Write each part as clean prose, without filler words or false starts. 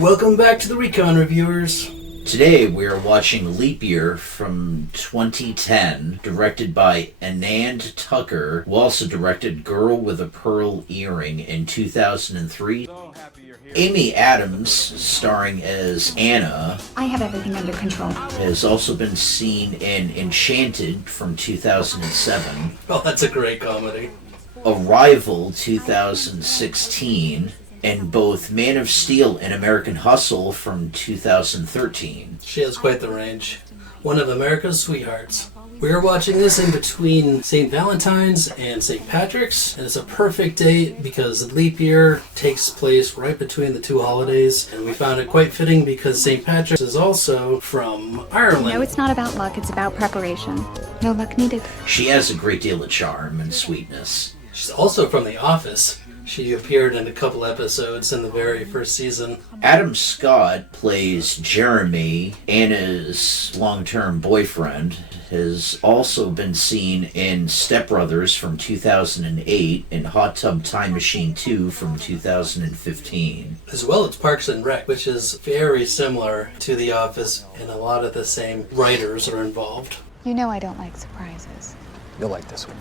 Welcome back to the Recon Reviewers. Today we are watching Leap Year from 2010, directed by Anand Tucker, who also directed Girl with a Pearl Earring in 2003. Amy Adams, starring as Anna, I have everything under control. has also been seen in Enchanted from 2007, Oh, that's a great comedy. Arrival 2016, and both Man of Steel and American Hustle from 2013. She has quite the range. One of America's sweethearts. We are watching this in between St. Valentine's and St. Patrick's, and it's a perfect date because Leap Year takes place right between the two holidays, and we found it quite fitting because St. Patrick's is also from Ireland. No, it's not about luck, it's about preparation. No luck needed. She has a great deal of charm and sweetness. She's also from The Office. She appeared in a couple episodes in the very first season. Adam Scott plays Jeremy, Anna's long-term boyfriend, has also been seen in Step Brothers from 2008 and Hot Tub Time Machine 2 from 2015. As well as Parks and Rec, which is very similar to The Office, and a lot of the same writers are involved. You know I don't like surprises. You'll like this one.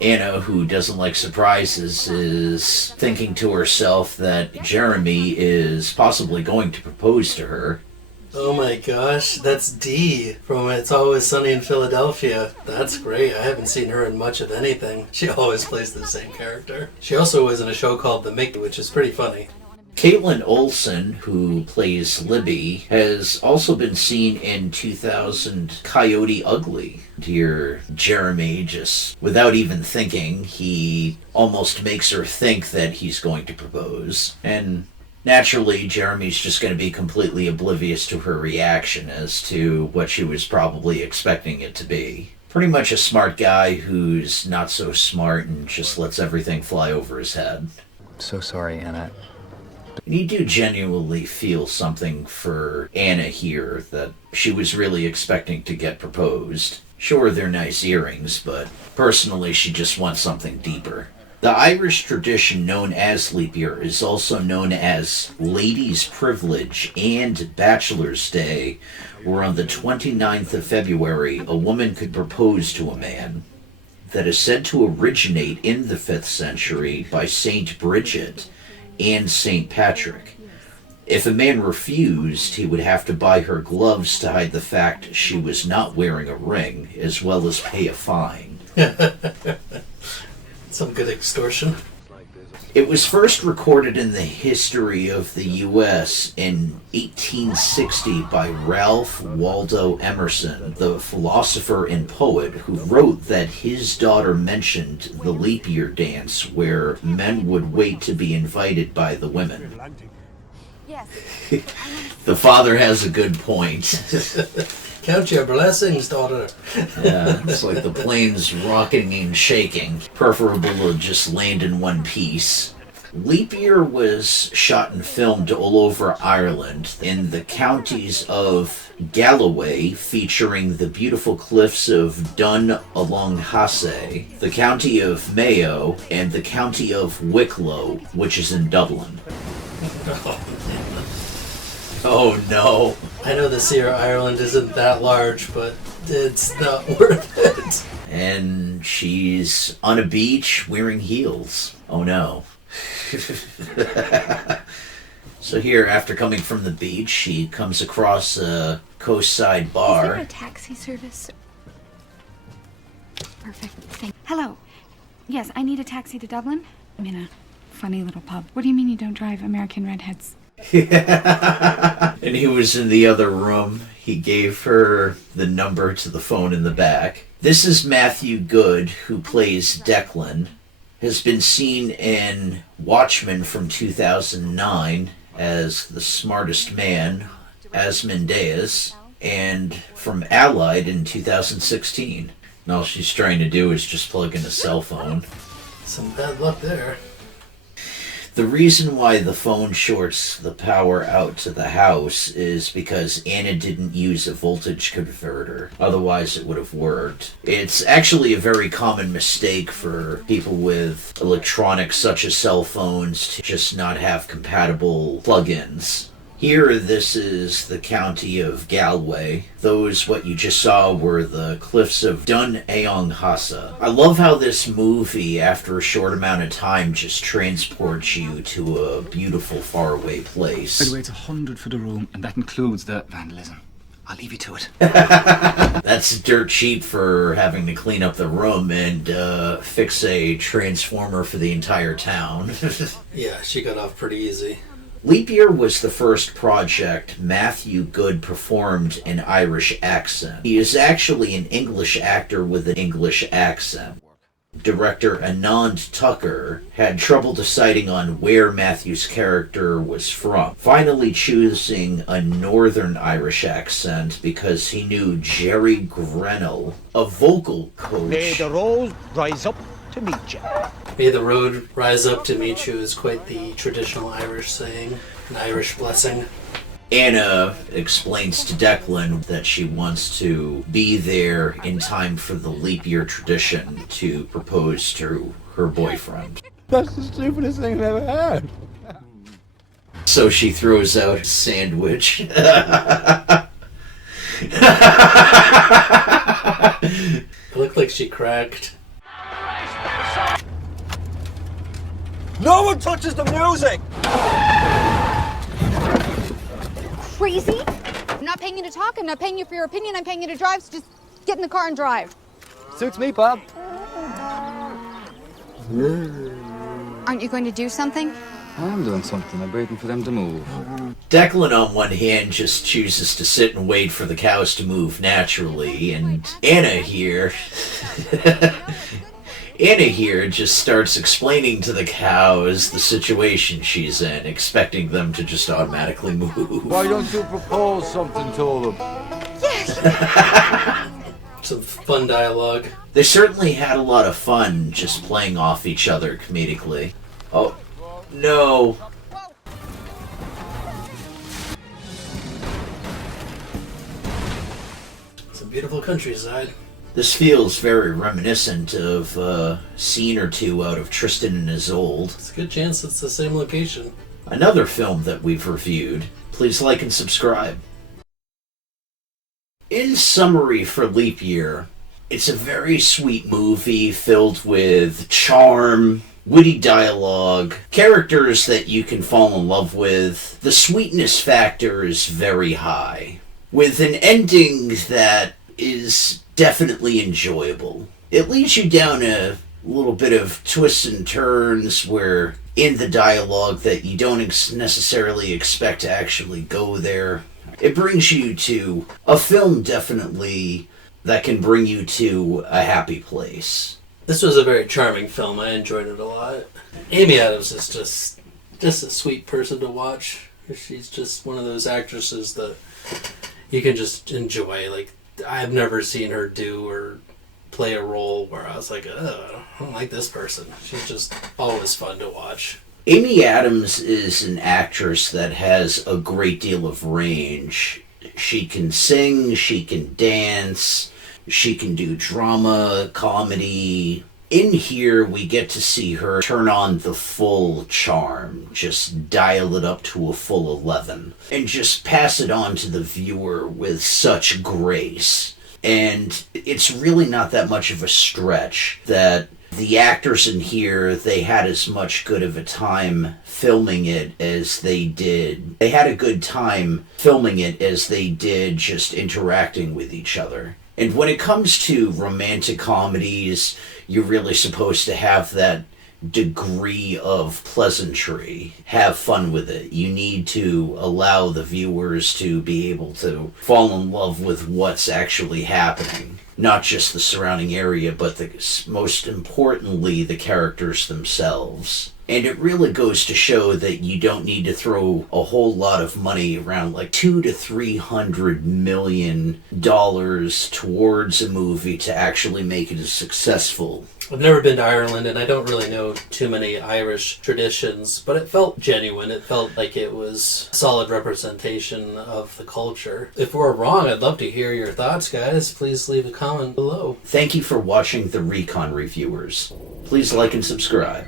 Anna, who doesn't like surprises, is thinking to herself that Jeremy is possibly going to propose to her. Oh my gosh, that's Dee from It's Always Sunny in Philadelphia. That's great. I haven't seen her in much of anything. She always plays the same character. She also was in a show called The Mickey, which is pretty funny. Caitlin Olsen, who plays Libby, has also been seen in 2000 Coyote Ugly. Dear Jeremy, just without even thinking, he almost makes her think that he's going to propose. And naturally, Jeremy's just going to be completely oblivious to her reaction as to what she was probably expecting it to be. Pretty much a smart guy who's not so smart and just lets everything fly over his head. I'm so sorry, Anna. And you do genuinely feel something for Anna here, that she was really expecting to get proposed. Sure, they're nice earrings, but personally she just wants something deeper. The Irish tradition known as Leap Year is also known as Ladies' Privilege and Bachelor's Day, where on the 29th of February a woman could propose to a man. That is said to originate in the 5th century by Saint Bridget and St. Patrick. If a man refused, he would have to buy her gloves to hide the fact she was not wearing a ring, as well as pay a fine. Some good extortion. It was first recorded in the history of the U.S. in 1860 by Ralph Waldo Emerson, the philosopher and poet, who wrote that his daughter mentioned the leap year dance where men would wait to be invited by the women. Yes. The father has a good point. Count your blessings, daughter. Yeah, it's like the plane's rocking and shaking. Preferable to just land in one piece. Leap Year was shot and filmed all over Ireland in the counties of Galloway, featuring the beautiful cliffs of Dun along Hasse, the county of Mayo, and the county of Wicklow, which is in Dublin. Oh no. I know the Sea of Ireland isn't that large, but it's not worth it. And she's on a beach wearing heels. Oh no. So here, after coming from the beach, she comes across a coastside bar. Is there a taxi service? Perfect. Hello. Yes, I need a taxi to Dublin. I'm in a funny little pub. What do you mean you don't drive American redheads? And he was in the other room. He gave her the number to the phone in the back. This is Matthew Good, who plays Declan. Has been seen in Watchmen from 2009 as the smartest man, Asmodeus, and from Allied in 2016. And all she's trying to do is just plug in a cell phone. Some bad luck there. The reason why the phone shorts the power out to the house is because Anna didn't use a voltage converter. Otherwise, it would have worked. It's actually a very common mistake for people with electronics such as cell phones to just not have compatible plugins. Here, this is the county of Galway. Those, what you just saw, were the cliffs of Dun Eong Hasa. I love how this movie, after a short amount of time, just transports you to a beautiful, faraway place. By the way, it's 100 for the room, and that includes the vandalism. I'll leave you to it. That's dirt cheap for having to clean up the room and fix a transformer for the entire town. Yeah, she got off pretty easy. Leap Year was the first project Matthew Good performed an Irish accent. He is actually an English actor with an English accent. Director Anand Tucker had trouble deciding on where Matthew's character was from, finally choosing a Northern Irish accent because he knew Jerry Grenell, a vocal coach. May the road rise up to meet you. May the road rise up to meet you is quite the traditional Irish saying, an Irish blessing. Anna explains to Declan that she wants to be there in time for the leap year tradition to propose to her boyfriend. That's the stupidest thing I've ever heard. So she throws out a sandwich. It looked like she cracked. No one touches the music! Crazy? I'm not paying you to talk, I'm not paying you for your opinion, I'm paying you to drive, so just get in the car and drive. Suits me, Bob. Aren't you going to do something? I'm doing something. I'm waiting for them to move. Declan, on one hand, just chooses to sit and wait for the cows to move naturally, and Anna here just starts explaining to the cows the situation she's in, expecting them to just automatically move. Why don't you propose something to them? Some fun dialogue. They certainly had a lot of fun just playing off each other comedically. Oh, no. It's a beautiful countryside. This feels very reminiscent of a scene or two out of Tristan and Isolde. It's a good chance it's the same location. Another film that we've reviewed. Please like and subscribe. In summary for Leap Year, it's a very sweet movie filled with charm, witty dialogue, characters that you can fall in love with. The sweetness factor is very high, with an ending that is definitely enjoyable. It leads you down a little bit of twists and turns where in the dialogue that you don't necessarily expect to actually go there. It brings you to a film definitely that can bring you to a happy place. This was a very charming film. I enjoyed it a lot. Amy Adams is just a sweet person to watch. She's just one of those actresses that you can just enjoy. Like, I've never seen her do or play a role where I was like, I don't like this person. She's just always fun to watch. Amy Adams is an actress that has a great deal of range. She can sing, she can dance, she can do drama, comedy. In here, we get to see her turn on the full charm, just dial it up to a full 11, and just pass it on to the viewer with such grace. And it's really not that much of a stretch that the actors in here, they had as much good of a time filming it as they did. They had a good time filming it as they did just interacting with each other. And when it comes to romantic comedies, you're really supposed to have that degree of pleasantry. Have fun with it. You need to allow the viewers to be able to fall in love with what's actually happening. Not just the surrounding area, but most importantly, the characters themselves. And it really goes to show that you don't need to throw a whole lot of money around, like $200 to $300 million towards a movie to actually make it a successful. I've never been to Ireland, and I don't really know too many Irish traditions, but it felt genuine. It felt like it was a solid representation of the culture. If we're wrong, I'd love to hear your thoughts, guys. Please leave a comment below. Thank you for watching the Recon Reviewers. Please like and subscribe.